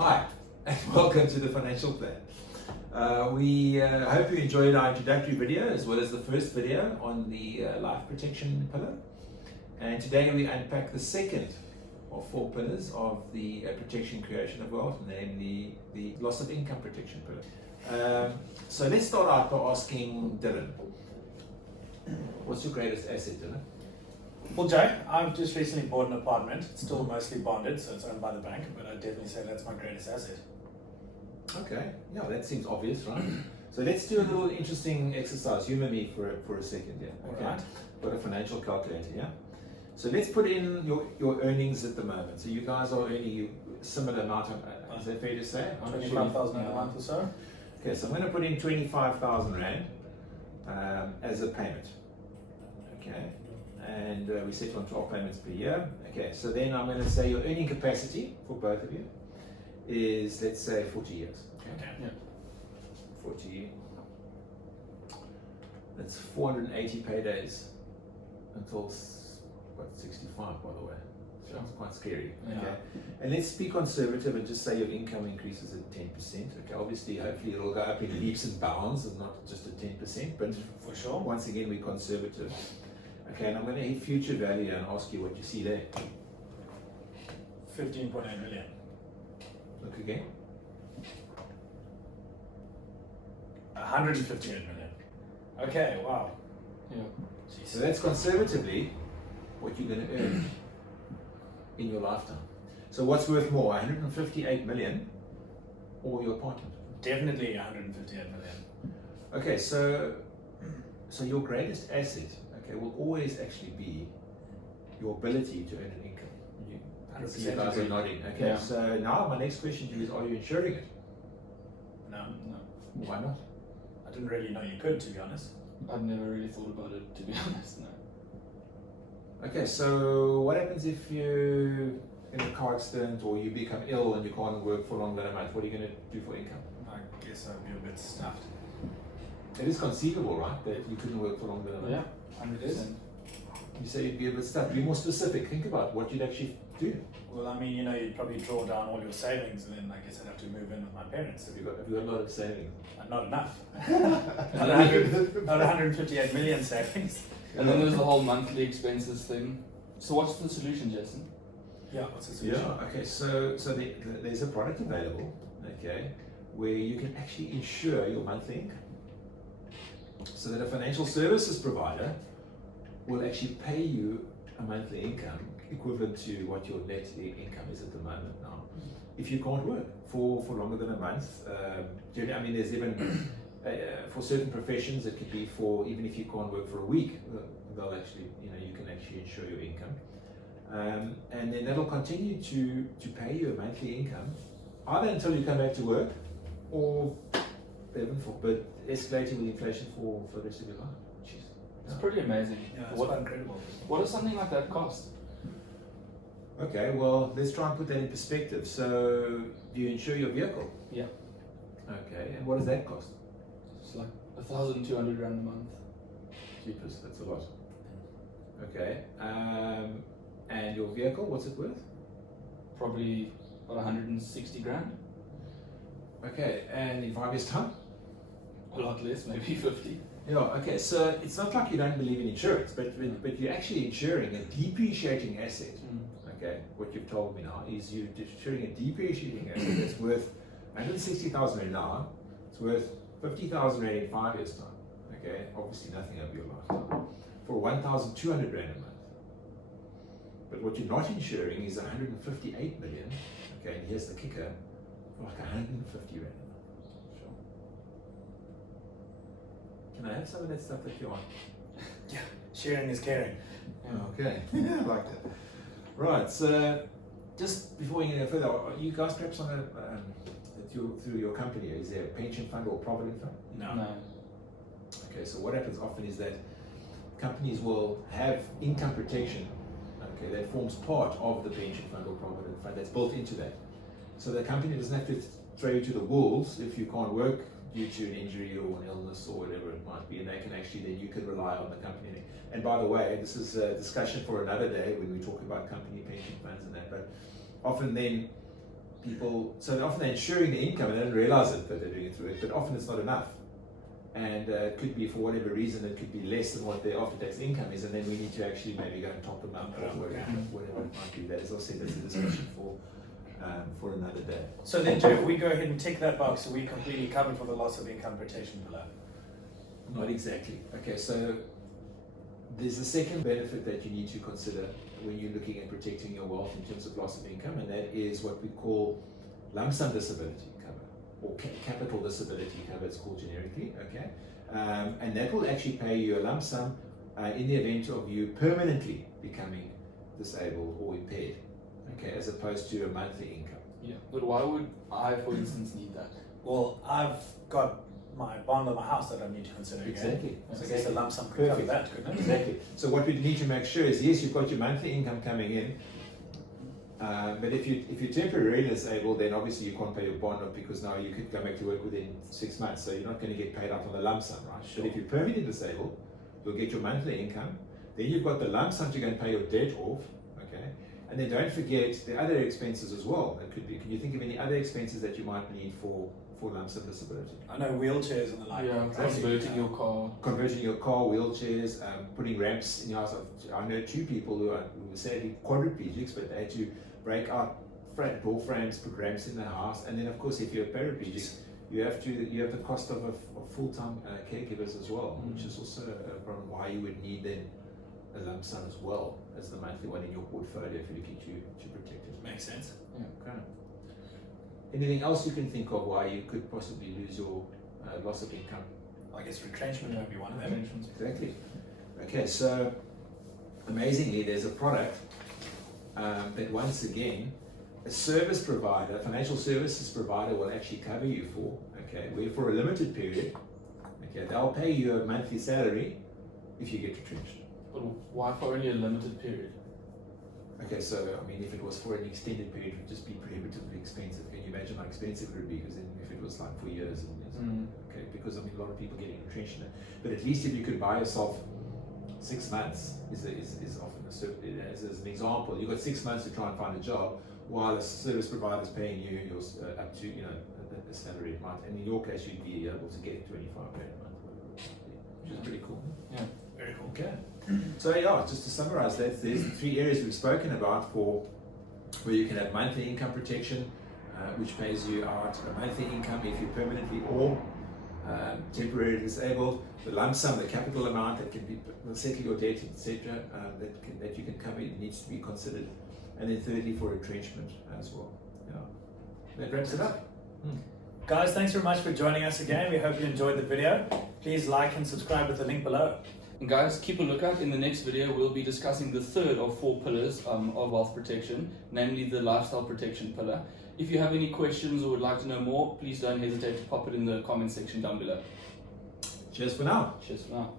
Hi, and welcome to the Financial Plan. We hope you enjoyed our introductory video as well as the first video on the life protection pillar. And today we unpack the second of four pillars of the protection creation of wealth, namely the loss of income protection pillar. So let's start out by asking Dylan, what's your greatest asset, Dylan? Well, Joe, I've just recently bought an apartment. It's still mostly bonded, so it's owned by the bank, but I'd definitely say that's my greatest asset. Okay, yeah, that seems obvious, right? So let's do a little interesting exercise. Humor me for a second here. Okay. Alright. Got a financial calculator, yeah? So let's put in your earnings at the moment. So you guys are earning a similar amount of, is that fair to say? 25,000 a month or so. Okay, so I'm going to put in 25,000 Rand as a payment. Okay, and we set on 12 payments per year. Okay, so then I'm going to say your earning capacity for both of you is, let's say, 40 years. Okay. Yeah. 40, that's 480 paydays until, 65, by the way. So it's quite scary. Yeah. Okay, and let's be conservative and just say your income increases at 10%. Okay, obviously, hopefully it'll go up in leaps and bounds and not just at 10%, but For sure. once again, we're conservative. Okay, and I'm going to hit future value and ask you what you see there. 15.8 million. Look again. 158 million. Okay, wow. Yeah. So that's conservatively what you're going to earn in your lifetime. So what's worth more, 158 million or your apartment? Definitely 158 million. Okay, so your greatest asset, okay, will always actually be your ability to earn an income. I see you 100% guys are agree. nodding. Okay, Yeah. so now my next question to you is, are you insuring it? No, Why not? I didn't really know you could, to be honest. I've never really thought about it, to be honest, no. Okay, so what happens if you're in a car accident or you become ill and you can't work for longer than a month? What are you going to do for income? I guess I'd be a bit stuffed. It is conceivable, right, that you couldn't work for longer than a month? Yeah, 100%. You say you'd be a bit stuck. Be more specific. Think about what you'd actually do. Well, I mean, you'd probably draw down all your savings, and then I guess I'd have to move in with my parents. Have you got a lot of savings? Not enough. not 158 million savings. And then there's the whole monthly expenses thing. So what's the solution, Jason? Yeah, what's the solution? Yeah, okay, so there's a product available, okay, where you can actually insure your monthly income. So that a financial services provider will actually pay you a monthly income equivalent to what your net income is at the moment now, if you can't work for longer than a month. Generally, I mean, there's even for certain professions, it could be for even if you can't work for a week, they'll actually, you can actually insure your income, and then that'll continue to pay you a monthly income either until you come back to work, or heaven forbid, escalating with inflation for the rest of your life. Jeez. It's pretty amazing. Yeah, it's quite incredible. What does something like that cost? Okay, well, let's try and put that in perspective. So, do you insure your vehicle? Yeah. Okay, and what does that cost? It's like 1,200 Rand a month. Cheapest, that's a lot. Okay, and your vehicle, what's it worth? Probably about 160 grand. Okay, and in 5 years' time? A lot less, maybe 50. Yeah, okay, so it's not like you don't believe in insurance, but you're actually insuring a depreciating asset. Okay, what you've told me now is you're insuring a depreciating asset that's worth 160,000 Rand now. It's worth 50,000 Rand in 5 years' time. Okay, obviously nothing over your lifetime. For 1,200 Rand a month. But what you're not insuring is 158 million. Okay, and here's the kicker, for like 150 Rand a month. Sure. Can I have some of that stuff that you want? Yeah, sharing is caring. Okay, I like that. Right, so just before we go further, are you guys perhaps on through your company, is there a pension fund or provident fund? No. Okay, so what happens often is that companies will have income protection, okay, that forms part of the pension fund or provident fund that's built into that. So the company doesn't have to throw you to the wolves if you can't work due to an injury or an illness or whatever it might be, and they can actually, then you can rely on the company. And by the way, this is a discussion for another day when we talk about company pension funds and that, but often then people, so often they're insuring the income and they don't realize it that they're doing it through it, but often it's not enough. And it could be, for whatever reason, it could be less than what their after-tax income is, and then we need to actually maybe go and top them up or whatever it might be. That is also that's a discussion for another day. So then, Jeff, we go ahead and tick that box, so we completely covered for the loss of income protection pillar. Not exactly. Okay, so there's a second benefit that you need to consider when you're looking at protecting your wealth in terms of loss of income, and that is what we call lump sum disability cover, or capital disability cover, it's called generically, okay? And that will actually pay you a lump sum in the event of you permanently becoming disabled or impaired, okay, as opposed to a monthly income. Yeah, but why would I, for instance, need that? Well, I've got my bond on my house that I need to consider again. Exactly. So I guess a lump sum could cover that, couldn't it? Exactly. So what we need to make sure is, yes, you've got your monthly income coming in, but if you're temporarily disabled, then obviously you can't pay your bond off because now you could go back to work within 6 months, so you're not going to get paid out on the lump sum, right? Sure. But if you're permanently disabled, you'll get your monthly income, then you've got the lump sum to go and pay your debt off, okay? And then don't forget the other expenses as well. That could be, can you think of any other expenses that you might need for lump sum disability? I know wheelchairs and the like. Yeah, converting your car. Converting your car, wheelchairs, putting ramps in your house. I know 2 people who were sadly quadriplegics, but they had to break out door frames, put ramps in their house, and then of course if you're a paraplegic, you have the cost of full-time caregivers as well, which is also a problem. Why you would need then a lump sum as well as the monthly one in your portfolio if you're looking to protect it. Makes sense. Yeah, okay. Anything else you can think of why you could possibly lose your loss of income? I guess retrenchment might be one of them. Exactly. Okay, so amazingly, there's a product that once again, a service provider, a financial services provider will actually cover you for, okay, where for a limited period, okay, they'll pay you a monthly salary if you get retrenched. But why for only a limited period? Okay, so I mean, if it was for an extended period, it would just be prohibitively expensive. Can you imagine how expensive it would be? Because then if it was like for years and years, okay, because I mean, a lot of people getting retrenched in it. But at least if you could buy yourself 6 months is often as an example. You've got 6 months to try and find a job, while a service provider is paying you up to a salary a month. And in your case, you'd be able to get 25 grand a month, which is pretty cool. Yeah, very cool. Okay. So yeah, just to summarize that, there's the 3 areas we've spoken about for where you can have monthly income protection, which pays you out a monthly income if you're permanently or temporarily disabled. The lump sum, the capital amount that can be settle your debt, etc., that you can cover, it needs to be considered. And then thirdly, for retrenchment as well. Yeah, that wraps it up. Guys, thanks very much for joining us again. We hope you enjoyed the video. Please like and subscribe with the link below. And guys, keep a lookout. In the next video, we'll be discussing the third of 4 pillars of wealth protection, namely the lifestyle protection pillar. If you have any questions or would like to know more, please don't hesitate to pop it in the comment section down below. Cheers for now. Cheers for now.